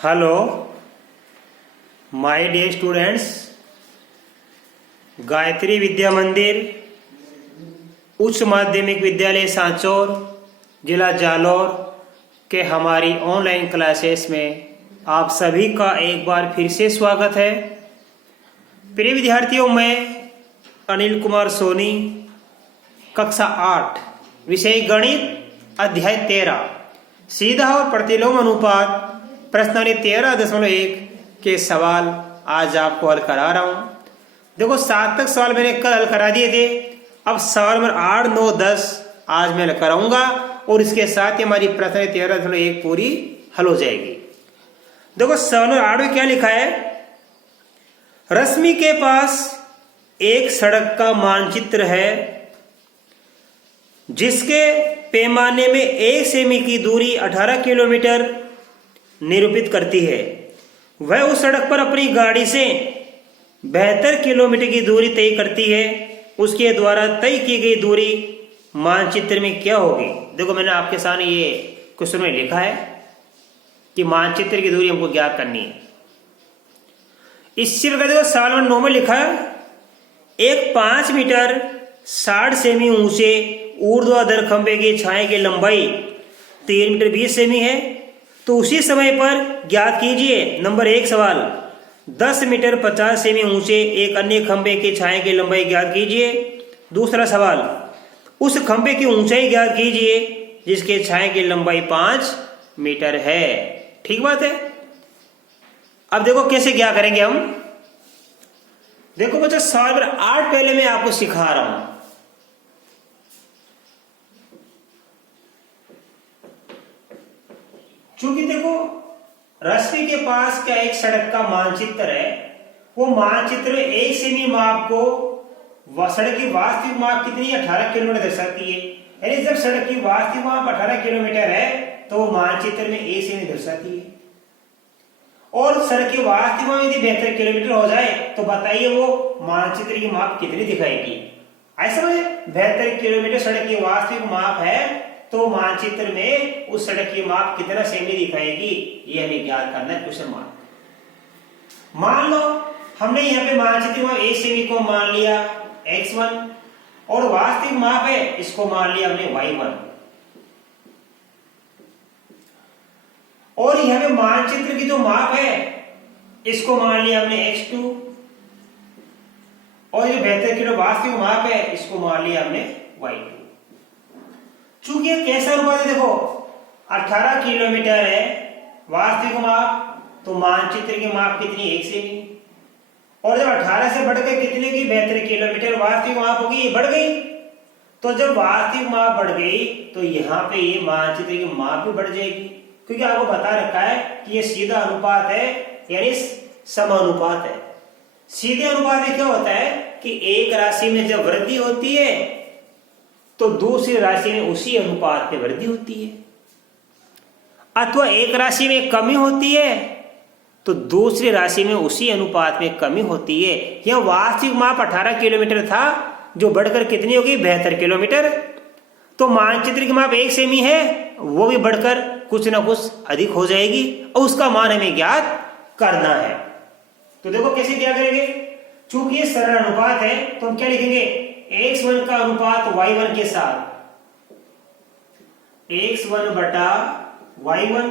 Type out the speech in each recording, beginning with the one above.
Hello my dear students, Gayatri Vidya Mandir उच्च माध्यमिक विद्यालय सांचौर जिला जालौर के हमारी ऑनलाइन क्लासेस में आप सभी का एक बार फिर से स्वागत है। प्रिय विद्यार्थियों, मैं अनिल कुमार सोनी, कक्षा 8, विषय गणित, अध्याय 13, सीधा और प्रतिलोम अनुपात, प्रश्नावली 13.1 के सवाल आज आपको हल करा रहा हूं। देखो, 7 तक सवाल मैंने कल हल करा दिए थे। अब सवाल नंबर 8, 9, 10 आज मैं हल कराऊंगा और इसके साथ ही हमारी प्रश्नावली 13.1 पूरी हल हो जाएगी। देखो, सवाल नंबर 8 में क्या लिखा है? रश्मि के पास एक सड़क का मानचित्र है जिसके पैमाने में 1 सेमी की दूरी 18 किलोमीटर निरूपित करती है। वह उस सड़क पर अपनी गाड़ी से 72 किलोमीटर की दूरी तय करती है। उसके द्वारा तय की गई दूरी मानचित्र में क्या होगी? देखो, मैंने आपके सामने ये क्वेश्चन में लिखा है कि मानचित्र की दूरी हमको ज्ञात करनी है। इस चित्र का देखो सवाल नंबर 9 में लिखा है, एक 5 मीटर 60 सेमी ऊंचे ऊर्ध्वाधर खंभे की छाया की लंबाई 3 मीटर 20 सेमी है। तो उसी समय पर ज्ञात कीजिए। नंबर 1 सवाल, 10 मीटर 50 सेमी ऊंचे एक अन्य खंभे की छाया की लंबाई ज्ञात कीजिए। दूसरा सवाल, उस खंभे की ऊंचाई ज्ञात कीजिए जिसके छाया की लंबाई 5 मीटर है। ठीक बात है। अब देखो कैसे क्या करेंगे हम। देखो बच्चा, सवाल नंबर 8 पहले मैं आपको सिखा रहा हूं। चूंकि देखो, रश्मि के पास क्या एक सड़क का मानचित्र है। वो मानचित्र में 1 सेमी माप को सड़क की वास्तविक माप कितनी 18 किलोमीटर दर्शाती है। यानी जब सड़क की वास्तविक माप 18 किलोमीटर है तो वो मानचित्र में 1 सेमी दर्शाती है। और सड़क की वास्तविक माप यदि 72 किलोमीटर हो जाए तो बताइए वो मानचित्र की माप कितनी दिखाएगी। ऐसा समझे, 72 किलोमीटर सड़क की वास्तविक माप है तो मानचित्र में उस सड़क की माप कितना सेमी दिखाएगी, ये हमें ज्ञात करना है। Question mark. मान लो हमने यहाँ पे मानचित्र में 1 सेमी को मान लिया x1 और वास्तविक माप है इसको मान लिया हमने y1। और यहाँ पे मानचित्र की जो माप है इसको मान लिया हमने x2 और ये 72 किलो वास्तविक माप है इसको मान लिया हमने y2। चूंकि ये कैसा अनुपात है, देखो 18 किलोमीटर है वास्तविक माप, तो मानचित्र की माप कितनी 1 सेमी। और जब 18 से बढ़ के कितने की 72 किलोमीटर वास्तविक माप होगी, ये बढ़ गई। तो जब वास्तविक माप बढ़ गई तो यहाँ पे ये मानचित्र की माप भी बढ़ जाएगी, क्योंकि आपको बता रखा है कि ये सीधा अनुपात है, यानी समानुपात है। सीधे अनुपात में क्या होता है कि एक राशि में जब वृद्धि होती है तो दूसरी राशि में उसी अनुपात में वृद्धि होती है, अथवा एक राशि में कमी होती है तो दूसरी राशि में उसी अनुपात में कमी होती है। यह वास्तविक माप 18 किलोमीटर था जो बढ़कर कितनी होगी 72 किलोमीटर। तो मानचित्र की माप 1 सेमी है, वो भी बढ़कर कुछ ना कुछ अधिक हो जाएगी और उसका मान हमें ज्ञात करना है। तो देखो कैसे क्या करेंगे। चूंकि ये सरल अनुपात है तो हम क्या लिखेंगे, x1 का अनुपात y1 के साथ, x1 बटा y1।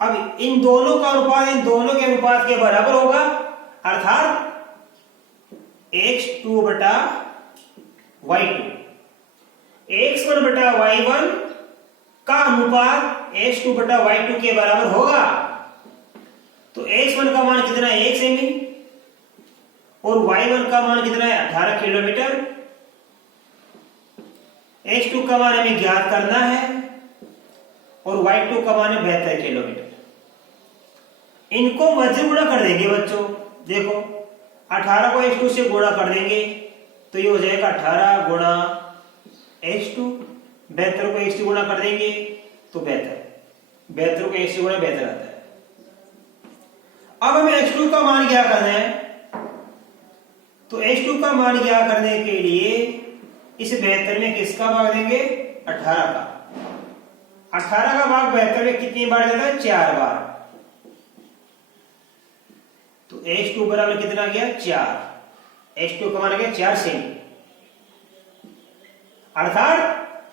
अब इन दोनों का अनुपात इन दोनों के अनुपात के बराबर होगा, अर्थात x2 बटा y2। x1 बटा y1 का अनुपात x2 बटा y2 के बराबर होगा। तो x1 का मान कितना है 1 सेमी और y1 का मान कितना है 18 किलोमीटर। x2 का मान हमें ज्ञात करना है और y2 का मान है 72 किलोमीटर। इनको मध्य गुणा कर देंगे बच्चों। देखो, 18 को x2 से गुणा कर देंगे तो ये हो जाएगा 18 गुणा x2। 72 को x से गुणा कर देंगे तो 72 को x से गुणा 72 आता है। अब हमें x2 का मान क्या करना है, तो x2 का मान क्या करने के लिए इस 72 में किसका भाग देंगे 18 का। 18 का भाग 72 में कितनी बार जाता है 4 बार। तो h2 बराबर कितना आ गया 4। h2 का मान आ गया 4 सेमी। अर्थात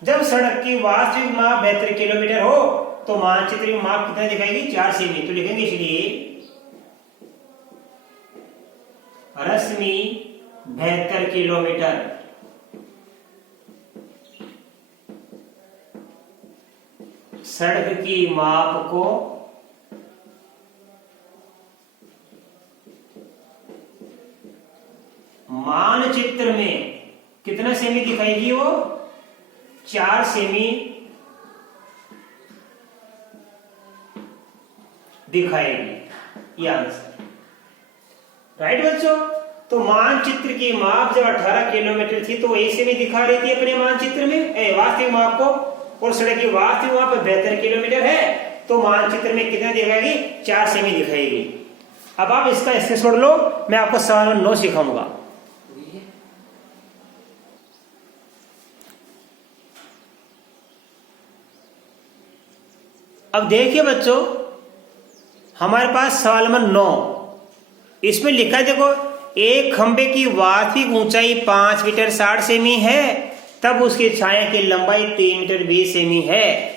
जब सड़क की वास्तविक माप 72 किलोमीटर हो तो मानचित्र की माप कितना दिखाएगी 4 सेमी। तो लिखेंगे इसलिए रश्मि 72 किलोमीटर सड़क की माप को मानचित्र में कितना सेमी दिखाएगी वो 4 सेमी दिखाएगी। ये आंसर राइट बच्चों। तो मानचित्र की माप जब 18 किलोमीटर थी तो ऐसे में दिखा रही थी अपने मानचित्र में वास्तविक माप को, और सड़क की वास्तविक माप 72 किलोमीटर है तो मानचित्र में कितना दिखाएगी 4 सेमी दिखाएगी। अब आप इसका स्क्रीनशॉट लो, मैं आपको सवाल नंबर 9 सिखाऊंगा। अब देखिए बच्चों, हमारे पास सवाल नंबर 9, इसमें लिखा है देखो, एक खंबे की वास्तविक ऊंचाई 5 मीटर 60 सेमी है, तब उसकी छाया की लंबाई 3 मीटर 20 सेमी है।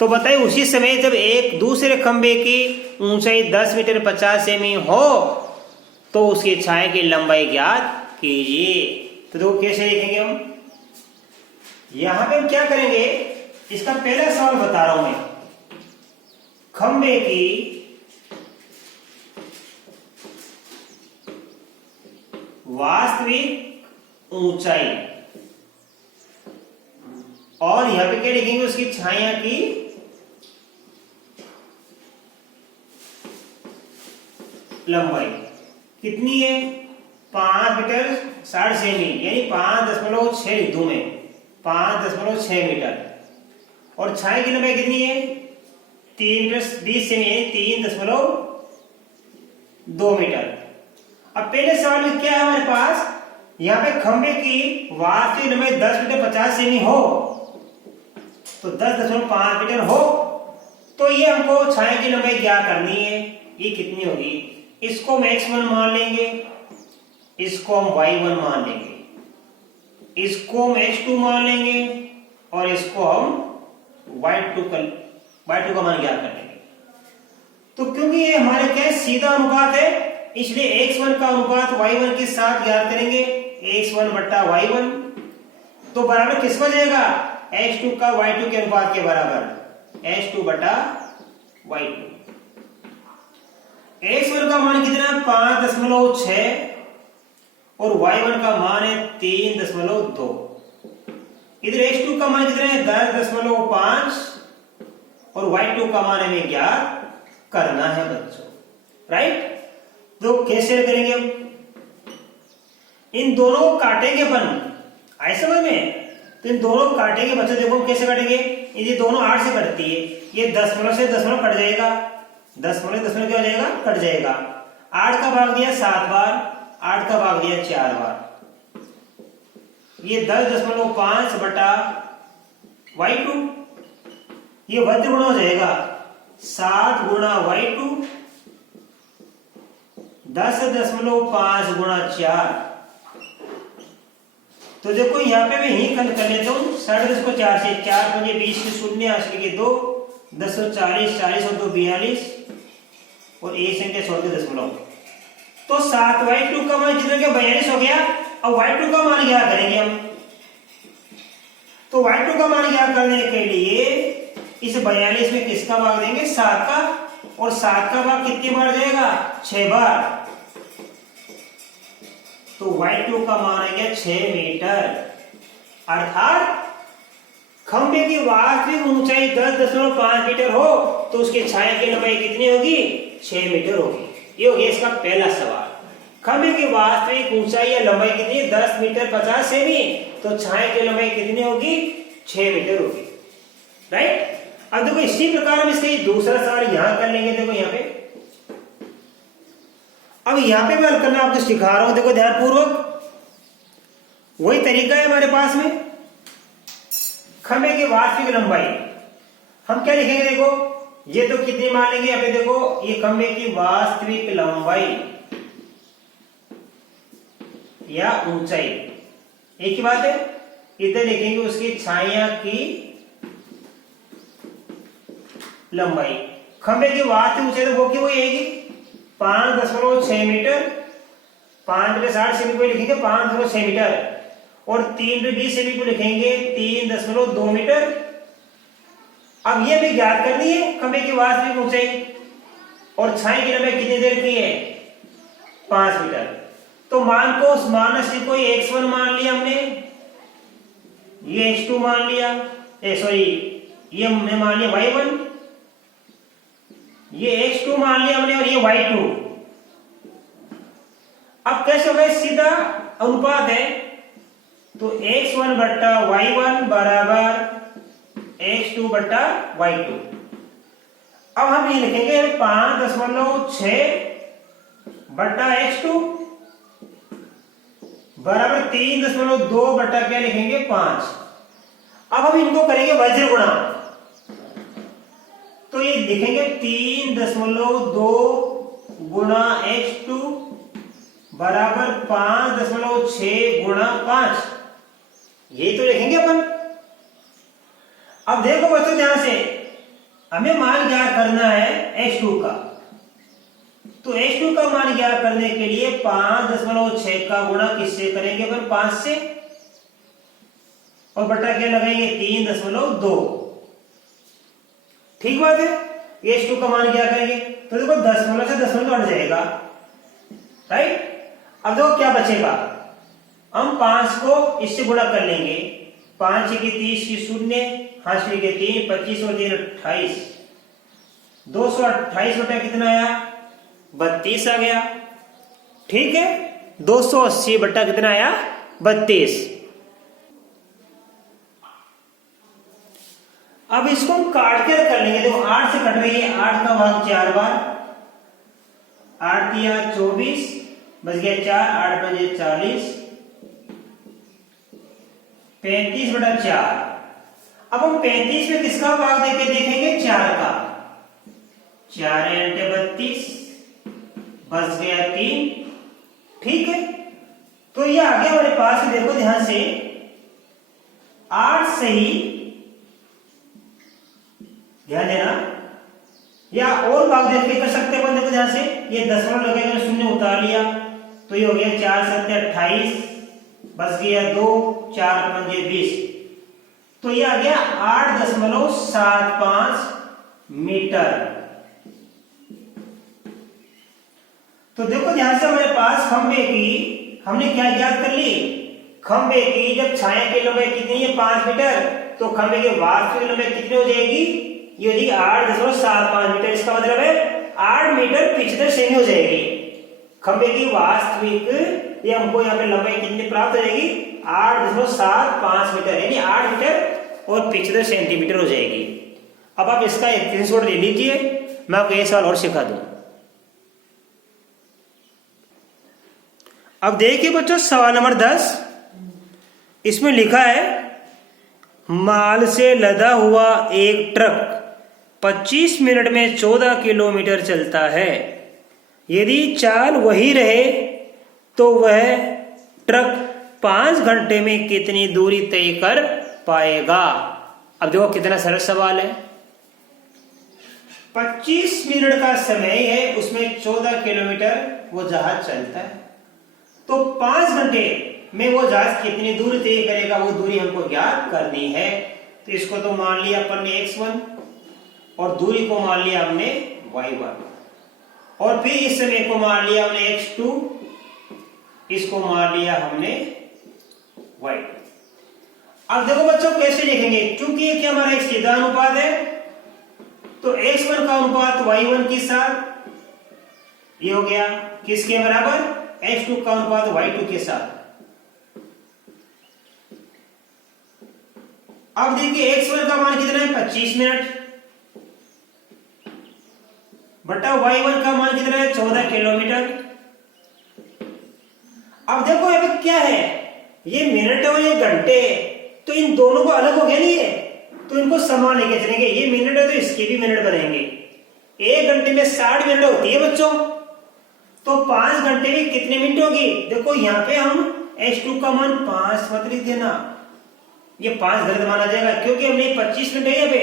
तो बताइए उसी समय जब एक दूसरे खंबे की ऊंचाई 10 मीटर 50 सेमी हो तो उसकी छाया की लंबाई ज्ञात कीजिए। तो देखो कैसे लिखेंगे हम, यहां पे हम क्या करेंगे, इसका पहला सवाल बता रहा हूं मैं। खंबे की वास्तविक ऊंचाई और यहां पे क्या लिखेंगे, उसकी छाया की लंबाई कितनी है 5 मीटर 60 सेमी, यानी 5.6 लिख दूं मैं, 5.6 मीटर। और छाया की लंबाई कितनी है 3 मीटर 20 सेमी, यानी 3.2 मीटर। अब पहले सवाल में क्या है हमारे पास, यहां पे खंबे की वास्तविक लंबाई 10 मीटर 50 सेमी हो, तो 10.5 मीटर हो, तो ये हमको छाया की लंबाई क्या करनी है, ये कितनी होगी। इसको हम x1 मान लेंगे, इसको हम y1 मान लेंगे, इसको हम x2 मान लेंगे और इसको हम y2 का मान ज्ञात कर लेंगे। तो क्योंकि ये हमारे क्या सीधा अनुपात है, इसलिए x1 का अनुपात y1 के साथ ज्ञात करेंगे, x1 बट्टा y1, तो बराबर किसका जाएगा x2 का y2 के अनुपात के बराबर, x2 बट्टा y2। x1 का मान कितना 5.6 और y1 का मान है 3.2। इधर x2 का मान कितना है 10.5 और y2 का मान हमें ज्ञात करना है बच्चों, राइट। तो कैसे करेंगे हम, इन दोनों को काटेंगे अपन, आए समझ में। तो इन दोनों को काटेंगे बच्चों, देखो कैसे काटेंगे, ये दोनों 8 से कटती है, ये दशमलव से दशमलव कट जाएगा, दशमलव क्या हो जाएगा कट जाएगा। 8 का भाग दिया 7 बार, 8 का भाग दिया 4 बार, ये 10.5 बटा y2, ये वज्र गुणा हो जाएगा 7 गुणा y2, 10.5 गुणा 4। तो देखो यहाँ पे मैं ही कर लेता हूँ, 10.5 को 4 से, 4 पंजे 20 के 0 आश्री के 2, 1040, 40 और 2 42 और एक संख्या छोड़ के दशमलव। तो 7y2 का मान कितना, 42 हो गया। अब y2 का मान क्या करेंगे हम, तो y2 का मान क्या करने के लिए इस 42 में किसका भाग देंगे 7 का, और 7 का भाग कितनी बार जाएगा 6 बार, तो y2 का मान आ गया 6 मीटर। अर्थात खंबे की वास्तविक ऊंचाई 10.5 मीटर हो तो उसकी छाया की लंबाई कितनी होगी 6 मीटर होगी। ये हो गया इसका पहला सवाल। खंबे की वास्तविक ऊंचाई या लंबाई कितनी है 10 मीटर 50 सेमी, तो छाया की लंबाई कितनी होगी 6 मीटर होगी, राइट। अब देखो इसी प्रकार हम इसका दूसरा सवाल यहां कर लेंगे। देखो यहाँ पे, अब यहां पे मैं हल करना आपको सिखा रहा हूं, देखो ध्यानपूर्वक। वही तरीका है हमारे पास में, खंबे की वास्तविक लंबाई हम क्या लिखेंगे, देखो ये तो कितनी मान लेंगे यहाँ पे, देखो ये खंबे की वास्तविक लंबाई या ऊंचाई, एक ही बात है। इधर लिखेंगे उसकी छाया की लंबाई। खंबे की वास्तविक ऊंचाई तो वो की वही आएगी 5.6 मीटर। 5/60 सेमी को लिखेंगे 5.6 मीटर और 3/20 सेमी को लिखेंगे 3.2 मीटर। अब ये भी ज्ञात करनी है खंबे की वास्तविक ऊंचाई और छाया की लंबाई कितनी देर की है 5 मीटर। तो मान को उस मानस को x1 मान लिया हमने, ये x2 मान लिया, ये हमने मान लिया y1, ये x2 मान लिया हमने और ये y2। अब कैसे होगा, सीधा अनुपात है तो x1 बट्टा y1 बराबर x2 बट्टा y2। अब हम ये लिखेंगे 5.6 बट्टा x2 बराबर 3.2 बट्टा क्या लिखेंगे 5। अब हम इनको करेंगे वज्र गुणा, तो ये लिखेंगे 3.2 गुणा x2 बराबर 5.6 गुणा 5, यही तो लिखेंगे अपन। अब देखो बच्चों ध्यान से, हमें मान ज्ञात करना है x2 का, तो x2 का मान ज्ञात करने के लिए 5.6 का गुणा किससे करेंगे अपन 5 से, और बटा क्या लगाएंगे 3.2। ठीक बात है। x2 का मान क्या करेंगे तो देखो 10 से 10 हट जाएगा, राइट। अब देखो क्या बचेगा, हम 5 को इससे गुणा कर लेंगे, 5 की 30 की 0, 5 के 3, 25 और 3 28, 228 बटा कितना आया 32 आ गया। ठीक है, 280 बटा कितना आया 32। अब इसको हम काट के कर लेंगे, देखो 8 से कट रही है, 8 का भाग 4 बार, 8 दिया 24 बच गया 4, 8 बजे 40, 35 बटा 4। अब हम 35 में किसका भाग देके देखेंगे 4 का, 4 × 32 बच गया 3। ठीक है, तो ये आ गया हमारे पास, देखो ध्यान से 8 से ही ध्यान देना, या और भाग देख के कर सकते हैं, देखो ध्यान से, ये दशमलव लगेगा, 0 उतार लिया तो ये हो गया 4 × 7 = 28 बच गया 2, 4 × 5 = 20, तो ये आ गया 8.75 मीटर। तो देखो ध्यान से, हमारे पास खंबे की हमने क्या ज्ञात कर ली, खंबे की जब छाया की लंबाई कितनी है 5 मीटर, तो खंबे की वास्तविक लंबाई कितनी हो जाएगी, ये हो जाएगी 8.75 मीटर। इसका मतलब है 8 मीटर 75 सेमी हो जाएगी खंबे की वास्तविक। ये हमको यहाँ पे लंबाई कितनी प्राप्त हो जाएगी 8.75 मीटर, यानी 8 मीटर और 75 सेंटीमीटर हो जाएगी। अब आप इसका एक स्क्रीनशॉट ले लीजिए, मैं आपको एक सवाल और सिखा दूं। अब देखिए बच्चों सवाल नंबर 10, इसमें लिखा है माल से लदा हुआ एक ट्रक 25 मिनट में 14 किलोमीटर चलता है। यदि चाल वही रहे तो वह ट्रक 5 घंटे में कितनी दूरी तय कर पाएगा। अब देखो कितना सरल सवाल है, 25 मिनट का समय है, उसमें 14 किलोमीटर वो जहाज चलता है, तो 5 घंटे में वो जहाज कितनी दूरी तय करेगा, वो दूरी हमको ज्ञात करनी है। तो इसको तो मान लिया अपन ने x1 और दूरी को मान लिया हमने y1, और फिर इस समय को मान लिया हमने x2, इसको मान लिया हमने y2। अब देखो बच्चों कैसे लिखेंगे, क्योंकि ये क्या हमारा एक सीधा अनुपात है, तो x1 का अनुपात y1 के साथ, ये हो गया किसके बराबर, x2 का अनुपात y2 के साथ। अब देखिए x1 का मान कितना है 25 मिनट बटा y1 का मान कितना है 14 किलोमीटर। अब देखो अभी क्या है, ये मिनट और ये घंटे, तो इन दोनों को अलग हो गया नहीं है, तो इनको समान लेके चलेंगे, ये मिनट है तो इसके भी मिनट बनेंगे। 1 घंटे में 60 मिनट होती है बच्चों, तो 5 घंटे में कितने मिनट होगी, देखो यहाँ पे हम H2 का मान 5 मत लिख देना, ये 5 गलत माना जाएगा क्योंकि हमने 25 मिनट है यहाँ पे,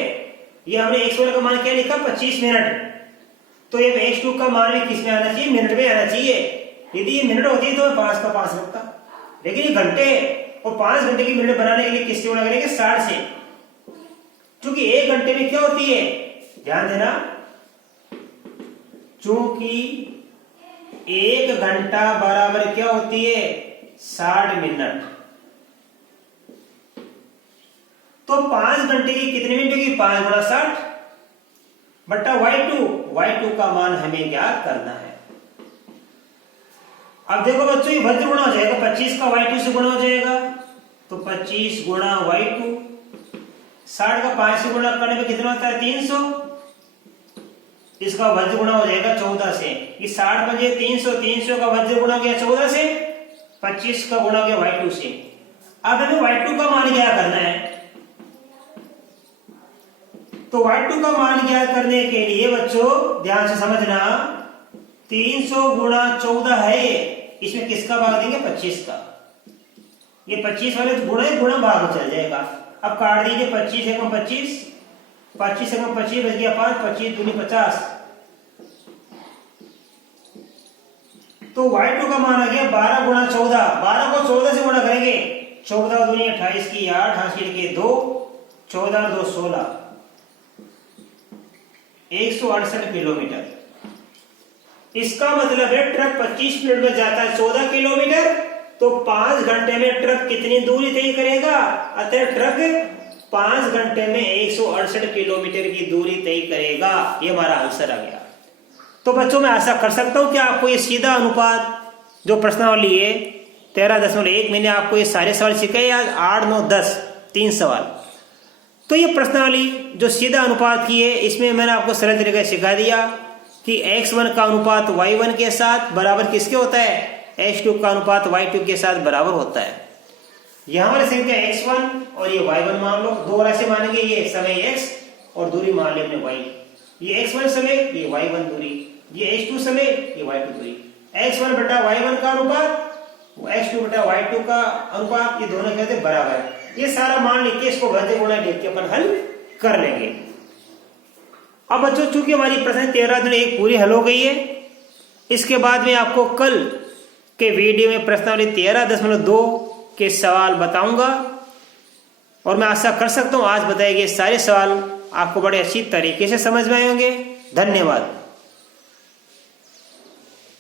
ये हमने x1 का मान क्या लिखा 25 मिनट, तो ये H2 का मान भी किस में आना चाहिए, मिनट में आना चाहिए। यदि ये मिनट होती तो मैं 5 का 5 रखता, लेकिन ये घंटे और 5 घंटे की मिनट बनाने के लिए किससे गुणा करेंगे 60 से, क्योंकि 1 घंटे में क्या होती है, ध्यान देना, चूंकि 1 घंटा बराबर क्या होती है 60 मिनट, तो 5 घंटे की कितने मिनट होगी 5 गुणा 60 बट्टा y2 का मान हमें ज्ञात करना है। अब देखो बच्चों ये वज्र गुणा हो जाएगा, 25 का y2 से गुणा हो जाएगा, तो 25 गुणा y2, 60 का 5 से गुणा करने पे कितना होता है 300, इसका वज्र गुणा हो जाएगा 14 से, ये 60 बजे 300, 300 का वज्र गुणा हो गया 14 से, 25 का गुणा हो गया y2 से। अब हमें y2 का मान ज्ञात करना है, तो y2 का मान ज्ञात करने के लिए बच्चों ध्यान से समझना, 300 गुणा 14 है, इसमें किसका भाग देंगे 25 का, ये 25 वाले तो गुणा भाग चल जाएगा। अब काट दीजिए 25 एकम 25, 25 एकम 25 बच गया 5, 25 दूनी 50, तो y2 का मान आ गया 12 गुणा 14, 12 को 14 से गुणा करेंगे, 14 दूनी 28 की 8, हासिल के 2, 14 2 16, 168 किलोमीटर। इसका मतलब है ट्रक 25 मिनट में जाता है 14 किलोमीटर, तो 5 घंटे में ट्रक कितनी दूरी तय करेगा, अतः ट्रक 5 घंटे में 168 किलोमीटर की दूरी तय करेगा, ये हमारा आंसर आ गया। तो बच्चों मैं आशा कर सकता हूं कि आपको ये सीधा अनुपात जो प्रश्नावली है 13.1 मैंने आपको ये सारे सवाल सिखाए, आज 8 9 10 3 सवाल, तो ये प्रश्नावली जो सीधा अनुपात की है इसमें मैंने आपको सरल तरीके से सिखा दिया कि x1 का अनुपात y1 के साथ बराबर किसके होता है, h2 का अनुपात y2 के साथ बराबर होता है। यहां हमारे संख्या x1 और ये y1 मान लो, दो राशि मानेंगे, ये समय x और दूरी मान ले अपने y, ये x1 समय ये y1 दूरी, ये h2 समय ये y2 दूरी, x1 बटा y1 का अनुपात h2 बटा y2 का अनुपात, ये दोनों कहते हैं बराबर है। ये सारा मान लिख के इसको वज्र गुणा लिख के अपन हल कर लेंगे। अब बच्चों चूंकि हमारी प्रश्न 13.1 पूरी हल हो गई है, इसके बाद में आपको कल के वीडियो में प्रश्नावली 13.2 के सवाल बताऊंगा, और मैं आशा कर सकता हूं आज बताए गए सारे सवाल आपको बड़े अच्छी तरीके से समझ में आए होंगे। धन्यवाद।